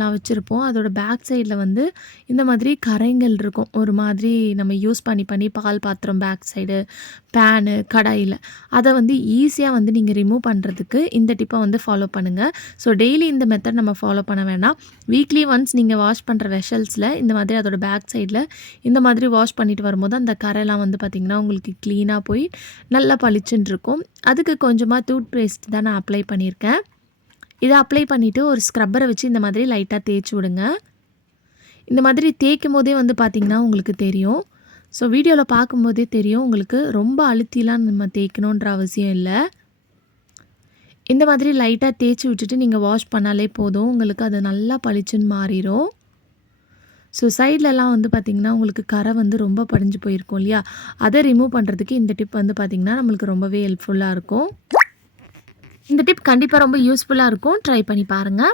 பாத்திரம்லாம் வச்சுருப்போம். அதோட பேக் சைடில் வந்து இந்த மாதிரி கரைங்கள் இருக்கும். ஒரு மாதிரி நம்ம யூஸ் பண்ணி பால் பாத்திரம் பேக் சைடு, பேனு, கடாயில் அதை வந்து ஈஸியாக வந்து நீங்கள் ரிமூவ் பண்ணுறதுக்கு இந்த டிப்பை வந்து ஃபாலோ பண்ணுங்கள். ஸோ டெய்லி இந்த மெத்தட் நம்ம ஃபாலோ பண்ண வேண்டாம். வீக்லி ஒன்ஸ் நீங்கள் வாஷ் பண்ணுற வெஷல்ஸில் இந்த மாதிரி அதோட பேக் சைடில் இந்த மாதிரி வாஷ் பண்ணிட்டு வரும்போது அந்த கரைலாம் வந்து பார்த்திங்கன்னா உங்களுக்கு க்ளீனாக போய் நல்லா பளிச்சுன்னு இருக்கும். அதுக்கு கொஞ்சமாக டூத் பேஸ்ட் தான் நான் அப்ளை பண்ணியிருக்கேன். இதை அப்ளை பண்ணிவிட்டு ஒரு ஸ்க்ரப்பரை வச்சு இந்த மாதிரி லைட்டாக தேய்ச்சி விடுங்க. இந்த மாதிரி தேய்க்கும் போதே வந்து பார்த்திங்கன்னா உங்களுக்கு தெரியும். ஸோ வீடியோவில் பார்க்கும்போதே தெரியும் உங்களுக்கு ரொம்ப அழுத்திலாம் நம்ம தேய்க்கணுன்ற அவசியம் இல்லை. இந்த மாதிரி லைட்டாக தேய்ச்சி விட்டுட்டு நீங்கள் வாஷ் பண்ணாலே போதும். உங்களுக்கு அது நல்லா பளிச்சுன்னு மாறிடும். ஸோ சைட்லலாம் வந்து பார்த்திங்கன்னா உங்களுக்கு கரை வந்து ரொம்ப படிஞ்சு போயிருக்கும் இல்லையா, அதை ரிமூவ் பண்ணுறதுக்கு இந்த டிப் வந்து பார்த்திங்கன்னா நம்மளுக்கு ரொம்பவே ஹெல்ப்ஃபுல்லாக இருக்கும். இந்த டிப் கண்டிப்பாக ரொம்ப யூஸ்ஃபுல்லாக இருக்கும். ட்ரை பண்ணி பாருங்கள்.